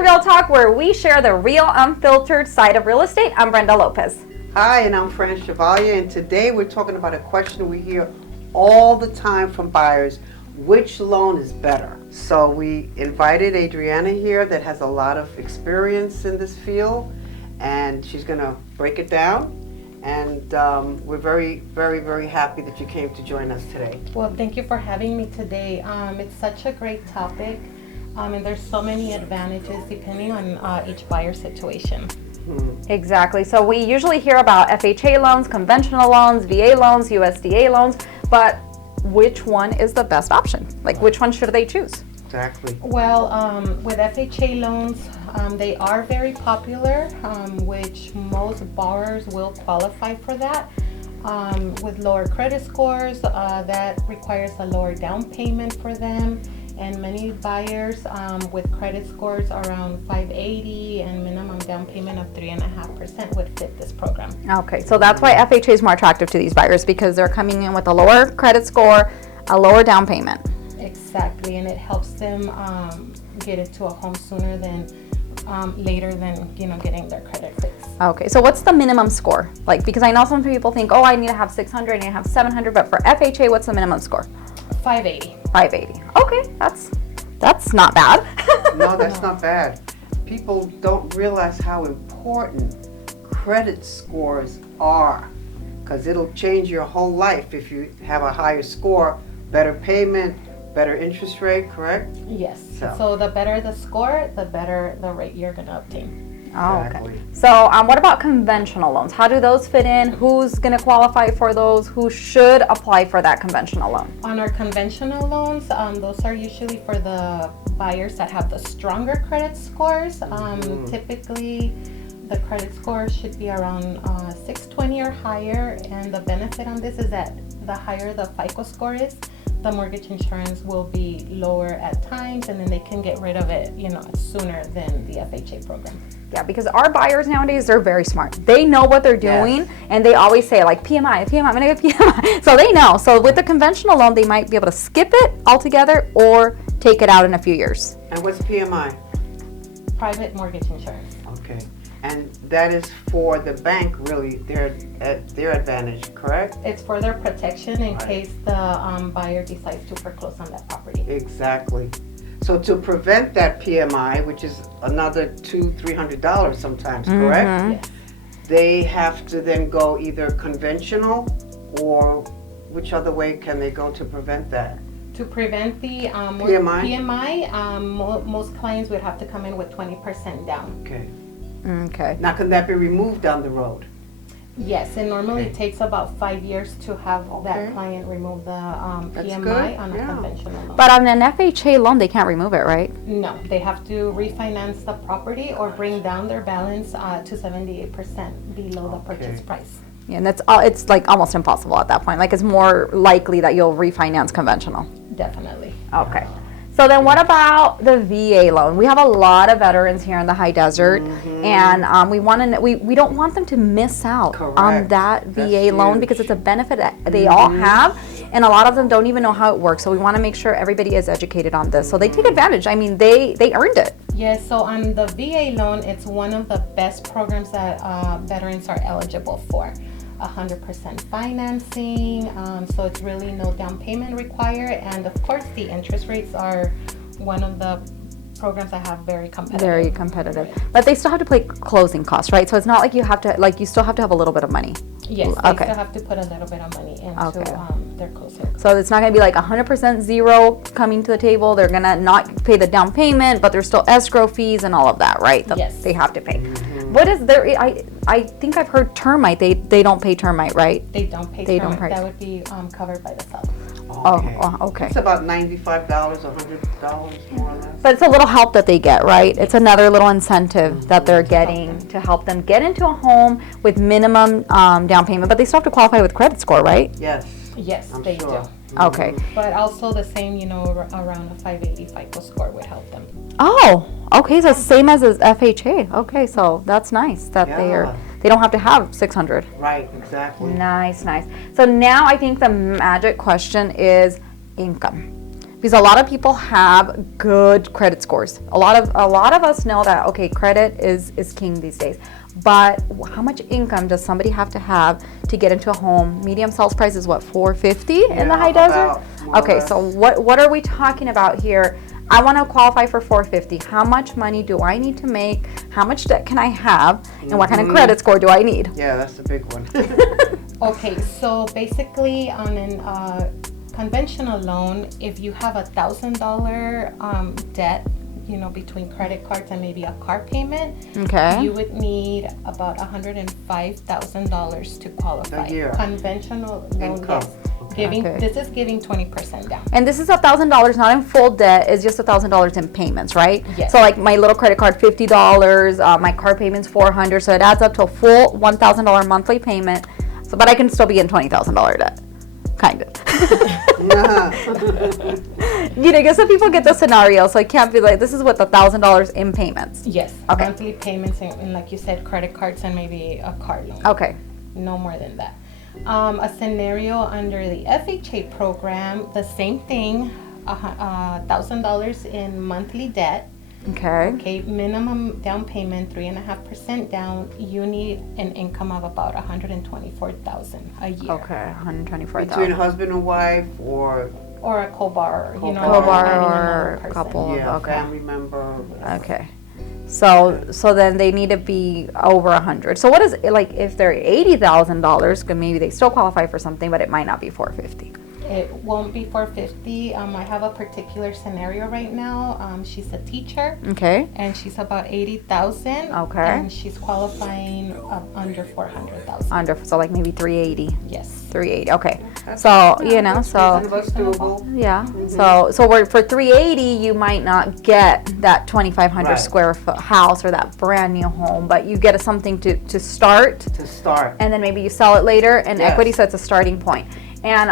Real Talk, where we share the real, unfiltered side of real estate. I'm Brenda Lopez. Hi, and I'm Fran Chevalier, and today we're talking about a question we hear all the time from buyers: which loan is better? So we invited Adriana here that has a lot of experience in this field, and she's going to break it down. And we're very, very, very happy that you came to join us today. Well, thank you for having me today. It's such a great topic, and there's so many advantages depending on each buyer situation. Exactly. So we usually hear about FHA loans, conventional loans, VA loans, USDA loans, but which one is the best option? Like, which one should they choose? Exactly. Well, with FHA loans, they are very popular, which most borrowers will qualify for that. With lower credit scores, that requires a lower down payment for them. And many buyers with credit scores around 580 and minimum down payment of 3.5% would fit this program. Okay, so that's why FHA is more attractive to these buyers, because they're coming in with a lower credit score, a lower down payment. Exactly, and it helps them get into a home sooner than later than getting their credit fixed. Okay, so what's the minimum score? Like, because I know some people think, oh, I need to have 600, I need to have 700, but for FHA, what's the minimum score? 580. 580. Okay, that's not bad. No, that's not bad. People don't realize how important credit scores are, because it'll change your whole life if you have a higher score, better payment, better interest rate, correct? Yes. So the better the score, the better the rate you're going to obtain. Oh, Exactly. okay. So what about conventional loans? How do those fit in? Who's going to qualify for those? Who should apply for that conventional loan? On our conventional loans, those are usually for the buyers that have the stronger credit scores. Typically, the credit score should be around 620 or higher, and the benefit on this is that the higher the FICO score is, the mortgage insurance will be lower at times, and then they can get rid of it, sooner than the FHA program. Yeah, because our buyers nowadays, they're very smart. They know what they're doing, Yes. and they always say, like, PMI, I'm going to get PMI. So they know. So with the conventional loan, they might be able to skip it altogether or take it out in a few years. And what's PMI? Private mortgage insurance. Okay. And that is for the bank, really, their advantage, correct? It's for their protection in Right. case the buyer decides to foreclose on that property. Exactly. So to prevent that PMI, which is another $200-300 sometimes, correct? Yes. They have to then go either conventional, or which other way can they go to prevent that? To prevent the PMI? most clients would have to come in with 20% down. Okay. Okay. Now, can that be removed down the road? Yes, and normally Okay. it takes about 5 years to have Okay. that client remove the That's PMI good, on a yeah. conventional loan. But on an FHA loan, they can't remove it, right? No, they have to refinance the property or bring down their balance to 78% below the purchase Okay. price. Yeah, and it's like almost impossible at that point. Like, it's more likely that you'll refinance conventional. Definitely. Okay. So then what about the VA loan? We have a lot of veterans here in the high desert, and we don't want them to miss out on Correct. that VA That's loan, huge. because it's a benefit that they all have, and a lot of them don't even know how it works. So we want to make sure everybody is educated on this. So they take advantage. I mean, they earned it. Yes, so on the VA loan, it's one of the best programs that veterans are eligible for. 100% financing, so it's really no down payment required, and of course the interest rates are one of the programs that have very competitive. Very competitive. But they still have to pay closing costs, right? So it's not like you still have to have a little bit of money. Yes, they Okay. still have to put a little bit of money into Okay. their closing. So it's not going to be like 100% zero coming to the table. They're going to not pay the down payment, but there's still escrow fees and all of that, right? Yes. They have to pay. What is there? I think I've heard termite. They don't pay termite, right? They don't pay They termite. don't pay. That would be covered by the seller. Okay. It's about $95, $100 more or less. But it's a little help that they get, right? It's another little incentive that they're getting to help them get into a home with minimum down payment. But they still have to qualify with credit score, right? Yes. Yes, I'm they sure. do. Okay. But also the same, around a 580 FICO score would help them. Oh, okay. So same as FHA. Okay, so that's nice that Yeah. they don't have to have 600. Right, exactly. Nice. So now I think the magic question is income. Because a lot of people have good credit scores. A lot of us know that, okay, credit is king these days. But how much income does somebody have to get into a home? Medium sales price is what, $450 in the high desert? Okay, so what are we talking about here? I want to qualify for $450. How much money do I need to make? How much debt can I have? And what kind of credit score do I need? Yeah, that's a big one. Okay, so basically on an conventional loan, if you have $1,000 debt, between credit cards and maybe a car payment, Okay. you would need about $105,000 to qualify. A year. Conventional loan, Income. yes. This is giving 20% down. And this is $1,000, not in full debt. It's just $1,000 in payments, right? Yes. So like my little credit card, $50. My car payment's $400. So it adds up to a full $1,000 monthly payment. So, but I can still be in $20,000 debt, kind of. I guess if people get the scenario, so it can't be like this is with $1,000 in payments. Yes. Okay. Monthly payments and like you said, credit cards and maybe a car loan. Okay. No more than that. A scenario under the FHA program, the same thing, $1,000 in monthly debt. Okay. Okay, minimum down payment, 3.5% down. You need an income of about $124,000 a year. Okay, $124,000. Between husband and wife or Or a co-borrower, Co-borrower. depending on Co-borrower, the person. couple. okay. Family member. Okay. So then they need to be over 100. So what is it, like if they're $80,000, maybe they still qualify for something, but it might not be $450. It won't be $450. I have a particular scenario right now. She's a teacher. Okay. And she's about 80,000. Okay. And she's qualifying under 400,000. So like maybe 380. Yes. 380. Okay. So so That's doable. yeah. So we're for 380, you might not get that 2,500 Right. square foot house or that brand new home, but you get something to start, To start. and then maybe you sell it later. And Yes. equity sets a starting point. And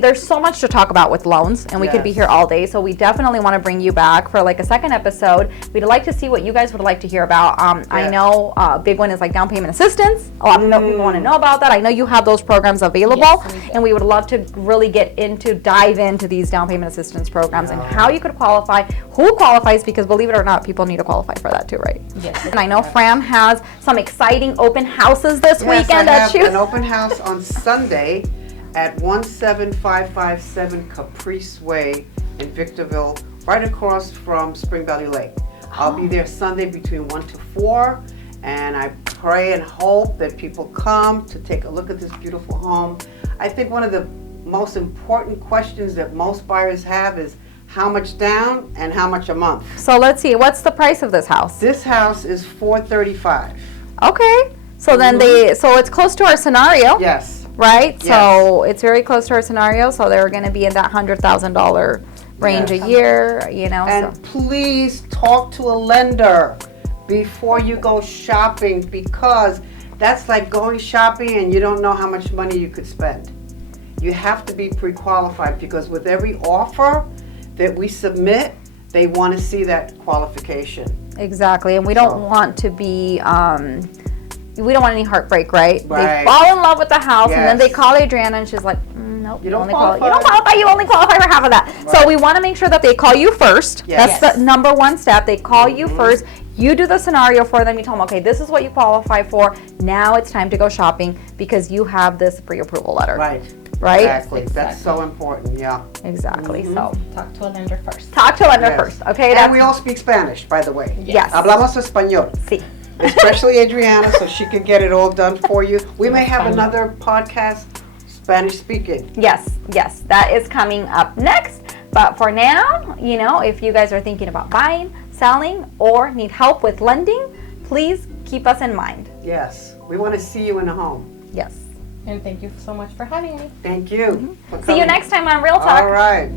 there's so much to talk about with loans, and we could be Yes. here all day. So we definitely want to bring you back for like a second episode. We'd like to see what you guys would like to hear about. I know a big one is like down payment assistance. A lot of people want to know about that. I know you have those programs available, Yes, we do. and we would love to really dive into these down payment assistance programs and how you could qualify, who qualifies, because believe it or not, people need to qualify for that too, right? Yes. And I know Fran has some exciting open houses this weekend I at have you. an open house on Sunday at 17557 Caprice Way in Victorville, right across from Spring Valley Lake. I'll be there Sunday between 1 to 4, and I pray and hope that people come to take a look at this beautiful home. I think one of the most important questions that most buyers have is how much down and how much a month. So let's see, what's the price of this house? This house is $435. Okay, so then so it's close to our scenario, Yes. right? Yes. So it's very close to our scenario, so they're gonna be in that $100,000 range Yes. a year, And so. please talk to a lender before you go shopping, because that's like going shopping and you don't know how much money you could spend. You have to be pre-qualified, because with every offer that we submit, they want to see that qualification. Exactly, and we don't want to be, we don't want any heartbreak, right? They Right. fall in love with the house, and then they Yes. call Adriana, and she's like, nope, You don't you qualify. don't qualify, you only qualify for half of that. So Right. we want to make sure that they call you first. Yes. That's the number one step. They call you first. You do the scenario for them. You tell them, okay, this is what you qualify for. Now it's time to go shopping because you have this pre-approval letter. Right. Right? Exactly. That's so important. Yeah. Exactly. So Talk to a lender first. talk to a lender Yes. first. Okay. And we all speak Spanish, by the way. Yes. Hablamos español. Sí. Especially Adriana, so she can get it all done for you. We may have another podcast, Spanish speaking. Yes, that is coming up next. But for now, if you guys are thinking about buying, selling, or need help with lending, please keep us in mind. Yes, we want to see you in the home. Yes. And thank you so much for having me. Thank you. for See you coming. next time on Real Talk. All right.